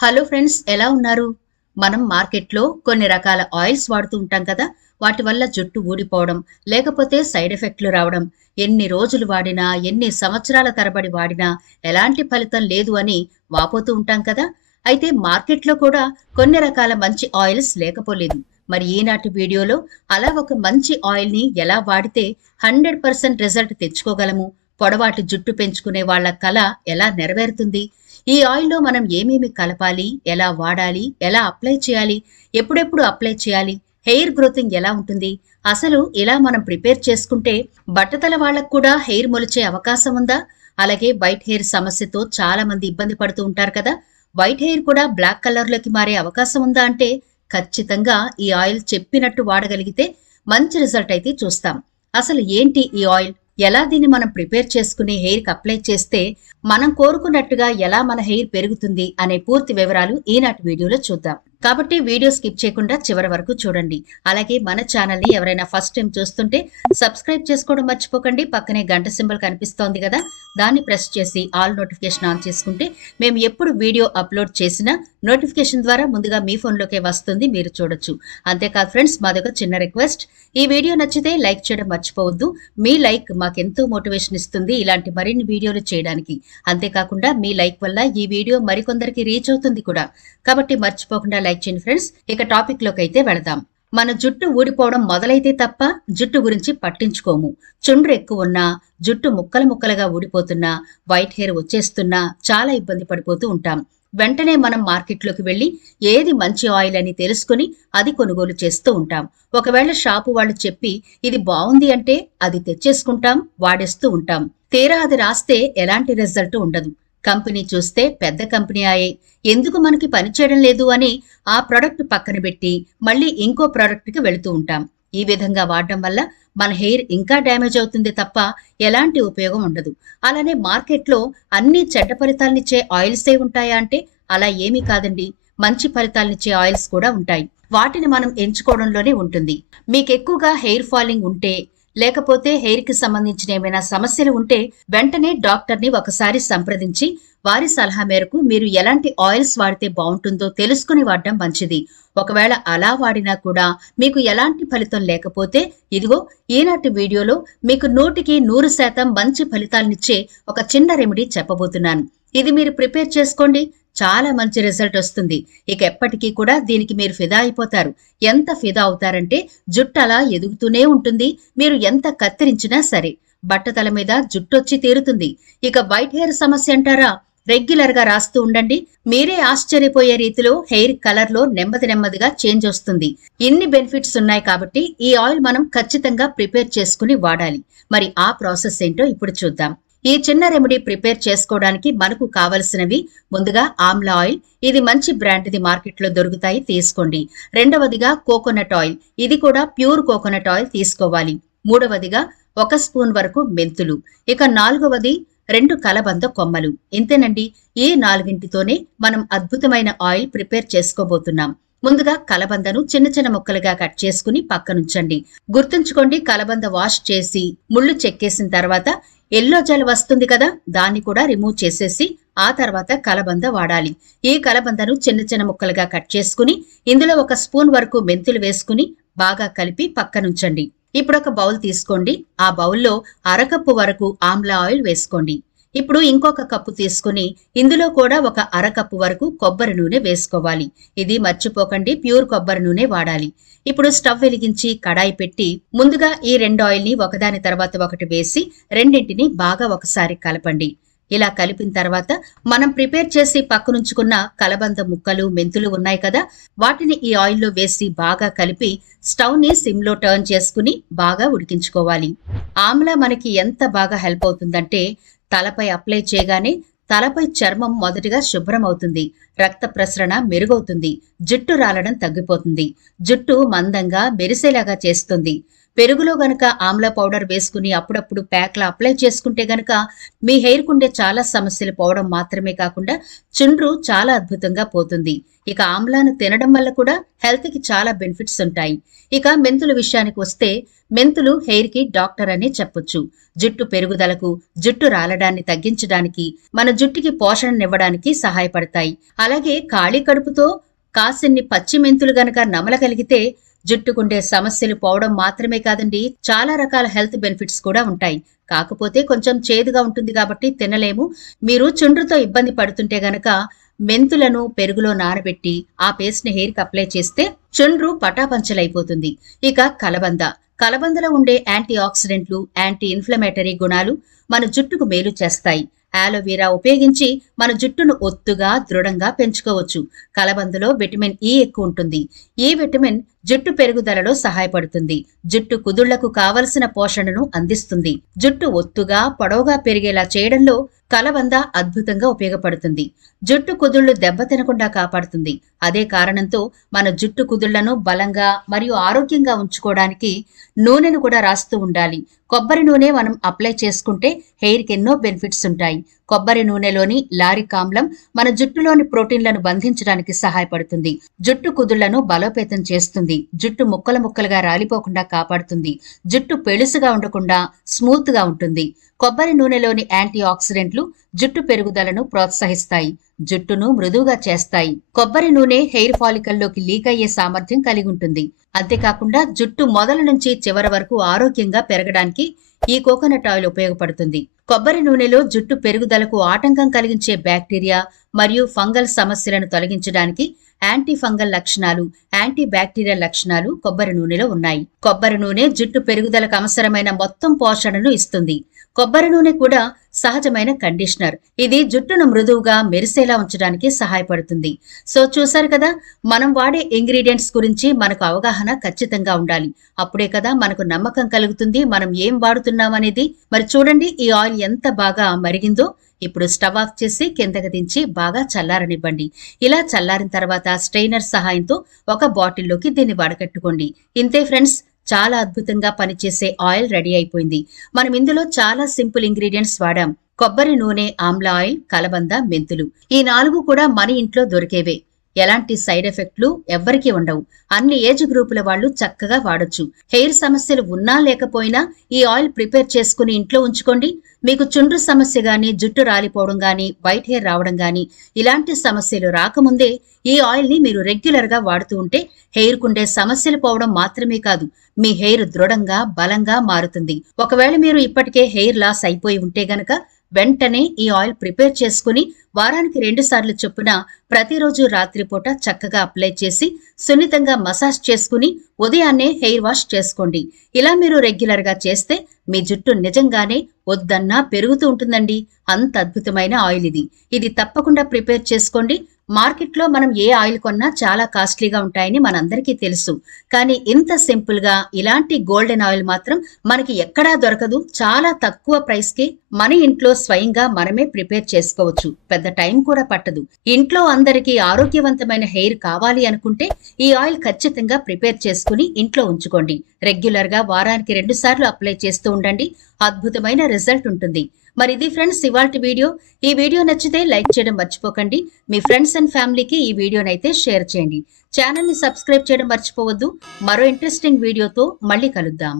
Hello friends, ఎలా ఉన్నారు? మనం మార్కెట్లో కొన్ని రకాల ఆయిల్స్ వాడుతూ ఉంటాం కదా. వాటి వల్ల జుట్టు ఊడిపోవడం, లేకపోతే సైడ్ ఎఫెక్ట్లు రావడం, ఎన్ని రోజులు వాడినా, ఎన్ని సంవత్సరాల తరబడి వాడినా ఎలాంటి ఫలితం లేదు అని వాపోతూ ఉంటాం కదా. అయితే మార్కెట్లో కూడా కొన్ని రకాల మంచి ఆయిల్స్ లేకపోలేదు. మరి ఈనాటి వీడియోలో అలా ఒక మంచి ఆయిల్ని ఎలా వాడితే 100% రిజల్ట్ తెచ్చుకోగలము, పొడవాటి జుట్టు పెంచుకునే వాళ్ళ కల ఎలా నెరవేరుతుంది, ఈ ఆయిల్‌లో మనం ఏమేమి కలపాలి, ఎలా వాడాలి, ఎలా అప్లై చేయాలి, ఎప్పుడెప్పుడు అప్లై చేయాలి, హెయిర్ గ్రోతింగ్ ఎలా ఉంటుంది, అసలు ఇలా మనం ప్రిపేర్ చేసుకుంటే బట్టతల వాళ్ళకు కూడా హెయిర్ మొలిచే అవకాశం ఉందా? అలాగే వైట్ హెయిర్ సమస్యతో చాలా మంది ఇబ్బంది పడుతూ ఉంటారు కదా. వైట్ హెయిర్ కూడా బ్లాక్ కలర్‌లోకి మారే అవకాశం ఉందా అంటే ఖచ్చితంగా ఈ ఆయిల్ చెప్పినట్టు వాడగలిగితే మంచి రిజల్ట్ అయితే చూస్తాం. అసలు ఏంటి ఈ ఆయిల్? ఎలా దీన్ని మనం ప్రిపేర్ చేసుకుని హెయిర్‌కి అప్లై చేస్తే మనం కోరుకున్నట్టుగా ఎలా మన హెయిర్ పెరుగుతుంది అనే పూర్తి వివరాలు ఈనాటి వీడియోలో చూద్దాం. కాబట్టి వీడియో స్కిప్ చేయకుండా చివరి వరకు చూడండి. అలాగే మన ఛానల్‌ని ఎవరైనా ఫస్ట్ టైం చూస్తుంటే సబ్స్క్రైబ్ చేసుకోవడం మర్చిపోకండి. పక్కనే గంట సింబల్ కనిపిస్తోంది కదా, దాన్ని ప్రెస్ చేసి ఆల్ నోటిఫికేషన్ ఆన్ చేసుకుంటే మేము ఎప్పుడు వీడియో అప్లోడ్ చేసినా నోటిఫికేషన్ ద్వారా ముందుగా మీ ఫోన్లోకే వస్తుంది, మీరు చూడొచ్చు. అంతేకాదు ఫ్రెండ్స్, మాదొక చిన్న రిక్వెస్ట్, ఈ వీడియో నచ్చితే లైక్ చేయడం మర్చిపోవద్దు. మీ లైక్ మాకెంతో మోటివేషన్ ఇస్తుంది ఇలాంటి మరిన్ని వీడియోలు చేయడానికి. అంతేకాకుండా మీ లైక్ వల్ల ఈ వీడియో మరికొందరికి రీచ్ అవుతుంది కూడా. కాబట్టి మర్చిపోకుండా లైక్ చేయండి ఫ్రెండ్స్. ఇక టాపిక్ లోకి అయితే వెళదాం. మన జుట్టు ఊడిపోవడం మొదలైతే తప్ప జుట్టు గురించి పట్టించుకోము. చుండ్రు ఎక్కువ ఉన్నా, జుట్టు ముక్కలు ముక్కలుగా ఊడిపోతున్నా, వైట్ హెయిర్ వచ్చేస్తున్నా చాలా ఇబ్బంది పడిపోతూ ఉంటాం. వెంటనే మనం మార్కెట్లోకి వెళ్లి ఏది మంచి ఆయిల్ అని తెలుసుకుని అది కొనుగోలు చేస్తూ ఉంటాం. ఒకవేళ షాపు వాళ్ళు చెప్పి ఇది బాగుంది అంటే అది తెచ్చేసుకుంటాం, వాడేస్తూ ఉంటాం. తీరా అది రాస్తే ఎలాంటి రిజల్ట్ ఉండదు. కంపెనీ చూస్తే పెద్ద కంపెనీ ఆయే, ఎందుకు మనకి పనిచేయడం లేదు అని ఆ ప్రోడక్ట్ పక్కన పెట్టి మళ్ళీ ఇంకో ప్రోడక్ట్కి వెళుతూ ఉంటాం. ఈ విధంగా వాడడం వల్ల మన హెయిర్ ఇంకా డ్యామేజ్ అవుతుంది తప్ప ఎలాంటి ఉపయోగం ఉండదు. అలానే మార్కెట్లో అన్ని చెడ్డ ఫలితాలనిచ్చే ఆయిల్సే ఉంటాయా అంటే అలా ఏమీ కాదండి. మంచి ఫలితాలనిచ్చే ఆయిల్స్ కూడా ఉంటాయి. వాటిని మనం ఎంచుకోవడంలోనే ఉంటుంది. మీకు ఎక్కువగా హెయిర్ ఫాలింగ్ ఉంటే, లేకపోతే హెయిర్ కి సంబంధించిన ఏమైనా సమస్యలు ఉంటే వెంటనే డాక్టర్ని ఒకసారి సంప్రదించి వారి సలహా మేరకు మీరు ఎలాంటి ఆయిల్స్ వాడితే బాగుంటుందో తెలుసుకుని వాడడం మంచిది. ఒకవేళ అలా వాడినా కూడా మీకు ఎలాంటి ఫలితం లేకపోతే ఇదిగో ఈనాటి వీడియోలో మీకు 100కి 100% మంచి ఫలితాలనిచ్చే ఒక చిన్న రెమెడీ చెప్పబోతున్నాను. ఇది మీరు ప్రిపేర్ చేసుకోండి, చాలా మంచి రిజల్ట్ వస్తుంది. ఇక ఎప్పటికీ కూడా దీనికి మీరు ఫిదా అయిపోతారు. ఎంత ఫిదా అవుతారంటే జుట్టు అలా ఎదుగుతూనే ఉంటుంది. మీరు ఎంత కత్తిరించినా సరే బట్టతల మీద జుట్టొచ్చి తీరుతుంది. ఇక వైట్ హెయిర్ సమస్య అంటారా, రెగ్యులర్ గా రాస్తూ ఉండండి, మీరే ఆశ్చర్యపోయే రీతిలో హెయిర్ కలర్ లో నెమ్మదిగా చేంజ్ వస్తుంది. ఇన్ని బెనిఫిట్స్ ఉన్నాయి కాబట్టి ఈ ఆయిల్ మనం ఖచ్చితంగా ప్రిపేర్ చేసుకుని వాడాలి. మరి ఆ ప్రాసెస్ ఏంటో ఇప్పుడు చూద్దాం. ఈ చిన్న రెమెడీ ప్రిపేర్ చేసుకోవడానికి మనకు కావలసినవి: ముందుగా ఆమ్లా ఆయిల్, ఇది మంచి బ్రాండ్ది, మార్కెట్లో దొరుకుతాయి, తీసుకోండి. రెండవదిగా కోకోనట్ ఆయిల్, ఇది కూడా ప్యూర్ కోకోనట్ ఆయిల్ తీసుకోవాలి. మూడవదిగా 1 స్పూన్ వరకు మెంతులు. ఇక నాలుగవది 2 కలబంద కొమ్మలు. ఇంతేనండి. ఈ నాలుగింటితోనే మనం అద్భుతమైన ఆయిల్ ప్రిపేర్ చేసుకోబోతున్నాం. ముందుగా కలబందను చిన్న చిన్న ముక్కలుగా కట్ చేసుకుని పక్కనుంచండి. గుర్తుంచుకోండి, కలబంద వాష్ చేసి ముళ్ళు చెక్కేసిన తర్వాత ఎల్లో జెల్ వస్తుంది కదా, దాన్ని కూడా రిమూవ్ చేసేసి ఆ తర్వాత కలబంద వాడాలి. ఈ కలబందను చిన్న చిన్న ముక్కలుగా కట్ చేసుకుని ఇందులో 1 స్పూన్ వరకు మెంతులు వేసుకుని బాగా కలిపి పక్కనుంచండి. ఇప్పుడు ఒక బౌల్ తీసుకోండి. ఆ బౌల్లో అరకప్పు వరకు ఆమ్లా ఆయిల్ వేసుకోండి. ఇప్పుడు ఇంకొక కప్పు తీసుకుని ఇందులో కూడా ఒక అరకప్పు వరకు కొబ్బరి నూనె వేసుకోవాలి. ఇది మర్చిపోకండి, ప్యూర్ కొబ్బరి నూనె వాడాలి. ఇప్పుడు స్టవ్ వెలిగించి కడాయి పెట్టి ముందుగా ఈ 2 ఆయిల్ని ఒకదాని తర్వాత ఒకటి వేసి రెండింటిని బాగా ఒకసారి కలపండి. ఇలా కలిపిన తర్వాత మనం ప్రిపేర్ చేసి పక్కనుంచుకున్న కలబంద ముక్కలు, మెంతులు ఉన్నాయి కదా, వాటిని ఈ ఆయిల్లో వేసి బాగా కలిపి స్టవ్ ని సిమ్ లో టర్న్ చేసుకుని బాగా ఉడికించుకోవాలి. ఆమ్లా మనకి ఎంత బాగా హెల్ప్ అవుతుందంటే తలపై అప్లై చేయగానే తలపై చర్మం మొదటిగా శుభ్రం అవుతుంది, రక్త ప్రసరణ మెరుగవుతుంది, జుట్టు రాలడం తగ్గిపోతుంది, జుట్టు మందంగా మెరిసేలాగా చేస్తుంది. పెరుగులో గనక ఆమ్లా పౌడర్ వేసుకుని అప్పుడప్పుడు ప్యాక్లా అప్లై చేసుకుంటే గనక మీ హెయిర్ కుండే చాలా సమస్యలు పోవడం మాత్రమే కాకుండా చుండ్రు చాలా అద్భుతంగా పోతుంది. ఇక ఆమ్లాను తినడం వల్ల కూడా హెల్త్ కి చాలా బెనిఫిట్స్ ఉంటాయి. ఇక మెంతుల విషయానికి వస్తే మెంతులు హెయిర్ కి డాక్టర్ అనే చెప్పొచ్చు. జుట్టు పెరుగుదలకు, జుట్టు రాలడాన్ని తగ్గించడానికి, మన జుట్టుకి పోషణనివ్వడానికి సహాయపడతాయి. అలాగే ఖాళీ కడుపుతో కాసిన్ని పచ్చి మెంతులు గనక నమలగలిగితే జుట్టుకుండే సమస్యలు పోవడం మాత్రమే కాదండి, చాలా రకాల హెల్త్ బెనిఫిట్స్ కూడా ఉంటాయి. కాకపోతే కొంచెం చేదుగా ఉంటుంది కాబట్టి తినలేము. మీరు చుండ్రుతో ఇబ్బంది పడుతుంటే గనక మెంతులను పెరుగులో నానబెట్టి ఆ పేస్ట్ ని హెయిర్ కి అప్లై చేస్తే చుండ్రు పటాపంచలైపోతుంది. ఇక కలబందలో ఉండే యాంటీ ఆక్సిడెంట్లు, యాంటీ ఇన్ఫ్లమేటరీ గుణాలు మన జుట్టుకు మేలు చేస్తాయి. ఆలోవెరా ఉపయోగించి మన జుట్టును ఒత్తుగా, దృఢంగా పెంచుకోవచ్చు. కలబందలో విటమిన్ ఇ ఎక్కువ ఉంటుంది. ఈ విటమిన్ జుట్టు పెరుగుదలలో సహాయపడుతుంది. జుట్టు కుదుళ్లకు కావలసిన పోషణను అందిస్తుంది. జుట్టు ఒత్తుగా, పొడవుగా పెరిగేలా చేయడంలో కలబంద అద్భుతంగా ఉపయోగపడుతుంది. జుట్టు కుదుళ్లు దెబ్బతినకుండా కాపాడుతుంది. అదే కారణంతో మన జుట్టు కుదుళ్లను బలంగా మరియు ఆరోగ్యంగా ఉంచుకోవడానికి నూనెను కూడా రాస్తూ ఉండాలి. కొబ్బరి నూనె మనం అప్లై చేసుకుంటే హెయిర్కి ఎన్నో బెనిఫిట్స్ ఉంటాయి. కొబ్బరి నూనెలోని లారిక్ ఆమ్లం మన జుట్టులోని ప్రోటీన్లను బంధించడానికి సహాయపడుతుంది. జుట్టు కుదుళ్లను బలోపేతం చేస్తుంది. జుట్టు ముక్కలుగా రాలిపోకుండా కాపాడుతుంది. జుట్టు పెళుసుగా ఉండకుండా స్మూత్ గా ఉంటుంది. కొబ్బరి నూనెలోని యాంటీ ఆక్సిడెంట్లు జుట్టు పెరుగుదలను ప్రోత్సహిస్తాయి, జుట్టును మృదువుగా చేస్తాయి. కొబ్బరి నూనె హెయిర్ ఫాలికల్లోకి లీక్ అయ్యే సామర్థ్యం కలిగి ఉంటుంది. అంతేకాకుండా జుట్టు మొదల నుంచి చివరి వరకు ఆరోగ్యంగా పెరగడానికి ఈ కోకోనట్ ఆయిల్ ఉపయోగపడుతుంది. కొబ్బరి నూనెలో జుట్టు పెరుగుదలకు ఆటంకం కలిగించే బ్యాక్టీరియా మరియు ఫంగల్ సమస్యలను తొలగించడానికి యాంటీ ఫంగల్ లక్షణాలు, యాంటీ బ్యాక్టీరియల్ లక్షణాలు కొబ్బరి నూనెలో ఉన్నాయి. కొబ్బరి నూనె జుట్టు పెరుగుదలకు అవసరమైన మొత్తం పోషణను ఇస్తుంది. కొబ్బరి నూనె కూడా సహజమైన కండిషనర్. ఇది జుట్టును మృదువుగా, మెరిసేలా ఉంచడానికి సహాయపడుతుంది. సో చూసారు కదా, మనం వాడే ఇంగ్రీడియంట్స్ గురించి మనకు అవగాహన ఖచ్చితంగా ఉండాలి. అప్పుడే కదా మనకు నమ్మకం కలుగుతుంది మనం ఏం వాడుతున్నాం అనేది. మరి చూడండి ఈ ఆయిల్ ఎంత బాగా మరిగిందో. ఇప్పుడు స్టవ్ ఆఫ్ చేసి కిందకి దించి బాగా చల్లారనివ్వండి. ఇలా చల్లారిన తర్వాత స్ట్రెయినర్ సహాయంతో ఒక బాటిల్లోకి దీన్ని వడకట్టుకోండి. ఇంతే ఫ్రెండ్స్, చాలా అద్భుతంగా పనిచేసే ఆయిల్ రెడీ అయిపోయింది. మనం ఇందులో చాలా సింపుల్ ఇంగ్రీడియంట్స్ వాడాం. కొబ్బరి నూనె, ఆమ్లా ఆయిల్, కలబంద, మెంతులు. ఈ 4 కూడా మన ఇంట్లో దొరికేవే. ఎలాంటి సైడ్ ఎఫెక్ట్లు ఎవ్వరికీ ఉండవు. అన్ని ఏజ్ గ్రూపుల వాళ్ళు చక్కగా వాడొచ్చు. హెయిర్ సమస్యలు ఉన్నా లేకపోయినా ఈ ఆయిల్ ప్రిపేర్ చేసుకుని ఇంట్లో ఉంచుకోండి. మీకు చుండ్రు సమస్య గాని, జుట్టు రాలిపోవడం గాని, వైట్ హెయిర్ రావడం గాని ఇలాంటి సమస్యలు రాకముందే ఈ ఆయిల్ ని మీరు రెగ్యులర్ గా వాడుతూ ఉంటే హెయిర్ కుండే సమస్యలు పోవడం మాత్రమే కాదు, మీ హెయిర్ దృఢంగా, బలంగా మారుతుంది. ఒకవేళ మీరు ఇప్పటికే హెయిర్ లాస్ అయిపోయి ఉంటే గనక వెంటనే ఈ ఆయిల్ ప్రిపేర్ చేసుకుని వారానికి 2 సార్లు చొప్పున ప్రతిరోజు రాత్రిపూట చక్కగా అప్లై చేసి సున్నితంగా మసాజ్ చేసుకుని ఉదయాన్నే హెయిర్ వాష్ చేసుకోండి. ఇలా మీరు రెగ్యులర్ గా చేస్తే మీ జుట్టు నిజంగానే వద్దన్నా పెరుగుతూ ఉంటుందండి. అంత అద్భుతమైన ఆయిల్ ఇది. ఇది తప్పకుండా ప్రిపేర్ చేసుకోండి. మార్కెట్లో మనం ఏ ఆయిల్ కొన్నా చాలా కాస్ట్లీగా ఉంటాయని మనందరికీ తెలుసు. కానీ ఇంత సింపుల్ గా ఇలాంటి గోల్డెన్ ఆయిల్ మాత్రం మనకి ఎక్కడా దొరకదు. చాలా తక్కువ ప్రైస్ కి మన ఇంట్లో స్వయంగా మనమే ప్రిపేర్ చేసుకోవచ్చు. పెద్ద టైం కూడా పట్టదు. ఇంట్లో అందరికీ ఆరోగ్యవంతమైన హెయిర్ కావాలి అనుకుంటే ఈ ఆయిల్ ఖచ్చితంగా ప్రిపేర్ చేసుకుని ఇంట్లో ఉంచుకోండి. రెగ్యులర్ గా వారానికి 2 సార్లు అప్లై చేస్తూ ఉండండి. అద్భుతమైన రిజల్ట్ ఉంటుంది. మరి ఇది ఫ్రెండ్స్ ఇవాల్టి వీడియో. ఈ వీడియో నచ్చితే లైక్ చేయడం మర్చిపోకండి. మీ ఫ్రెండ్స్ అండ్ ఫ్యామిలీకి ఈ వీడియోనైతే షేర్ చేయండి. ఛానల్ ని సబ్స్క్రైబ్ చేయడం మర్చిపోవద్దు. మరో ఇంట్రెస్టింగ్ వీడియోతో మళ్ళీ కలుద్దాం.